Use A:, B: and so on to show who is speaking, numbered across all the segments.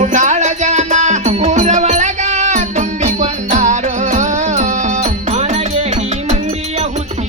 A: ಉಡಾಳ ಜನ ಊರ ಒಳಗ ತುಂಬಿಕೊಂಡಾರು.
B: ಮಂದಿಯ ಹುಟ್ಟಿ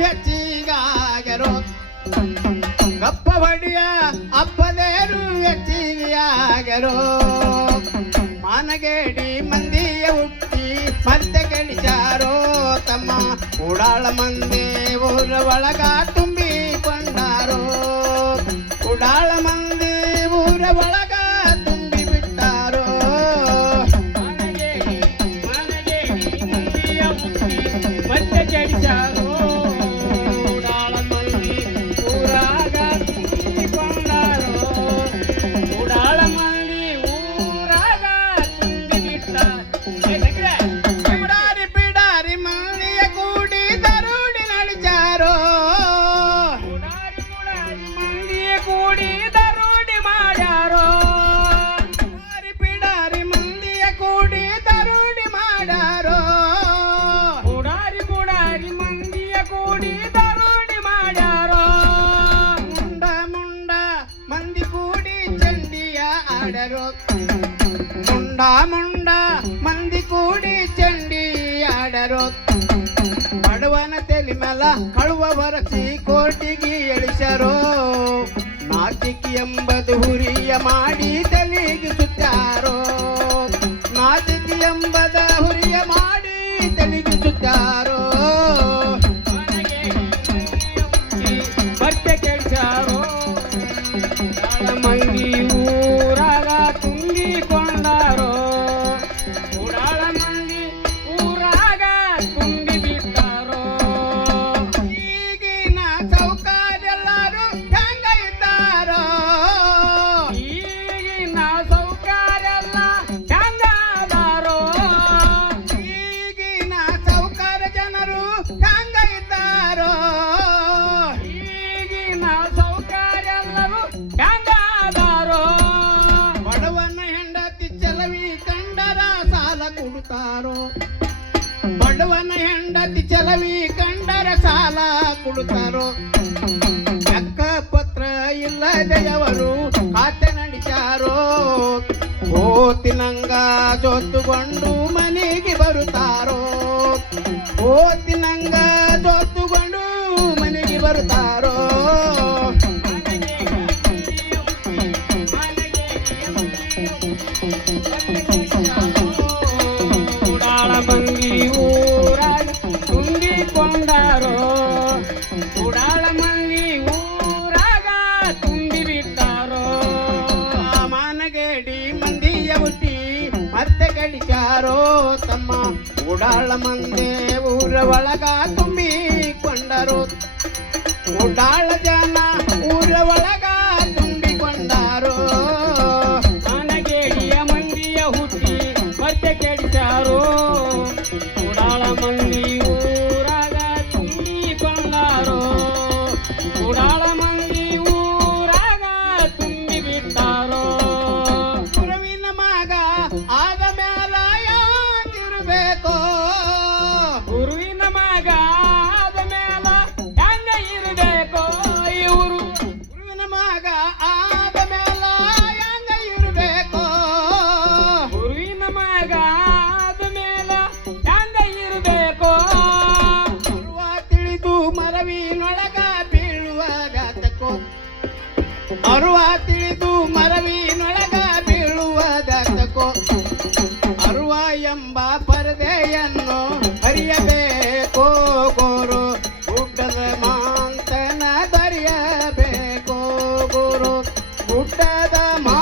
A: ಹೆಚ್ಚಿಗಾಗರು ಗಪ್ಪ ಒಡಿಯ ಅಪ್ಪದೇರು ಹೆಚ್ಚಿಗಾಗರು ಮಾನಗೇಡಿ ಮಂದಿಯ ಹುಟ್ಟಿ ಮತ್ತೆ ಗಳಿಸಾರೋ ತಮ್ಮ ಉಡಾಳ ಮಂದಿ ಊರ ಒಳಗ ತುಂಬಿಕೊಂಡಾರೋ ಉಡಾಳ ಮಂದಿ ಊರ ಒಳಗ ತುಂಬಿ ಆಡರೋ ಮುಂಡ ಮುಂಡ ಮಂದಿ ಕೂಡಿ ಚಂಡಿ ಆಡರು ಬಡವನ ತೆಲಿ ಮೇಲ ಕಳುವ ಬರಸಿ ಕೋಟಿಗೆ ಎಳಿಸರೋ ನಾಚಿಕೆ ಎಂಬದು ಹುರಿಯ ಮಾಡಿ ತಲೆಗೆ ಸುತ್ತಾರೋ ಎಂಬದ ಸಾಲ ಬಡವನ ಹೆಂಡತಿ ಚಲವಿ ಕಂಡರ ಸಾಲ ಕೊಡುತ್ತಾರೋ? ಚಕ್ಕ ಪತ್ರ ಇಲ್ಲದೆಯವರು ಆತ ನಡೆಸಾರೋ ಓತಿನಂಗ ಜೊತ್ತುಕೊಂಡು ಮನೆಗೆ ಬರುತ್ತಾರೋ? ಓತಿನಂಗ ಮತ್ತೆ ಗಳಿಸಾರೋ ತಮ್ಮ ಉಡಾಳ ಮಂದಿ ಊರ ಒಳಗ ತುಂಬಿಕೊಂಡರು ಉಡಾಳ ಜನ ಊರ ಒಳಗ ತುಂಬಿಕೊಂಡಾರೋ
B: ಮನಗೇಡಿಯ ಮಂದಿಯ ಹುಟ್ಟಿ ಮತ್ತೆ ಕೆಡಿಸಾರೋ ಉಡಾಳ ಮಂದಿ ಊರಾಗ ತುಂಬಿಕೊಂಡಾರೋ ಉಡಾಳ
A: ಮರವಿನೊಳಗ ಬೀಳುವಾಗ ಅರುವ
B: ತಿಳಿದು ಮರವಿನೊಳಗ ಬೀಳುವ ತಕೋ. ಅರುವ ಎಂಬ
A: ಪರದೆಯನ್ನು ಹರಿಯಬೇಕೋ ಗೋರು. ಗುಡ್ಡದ ಮಾಂತನ ದರಿಯಬೇಕೋ ಗುಡ್ಡದ ಮಾ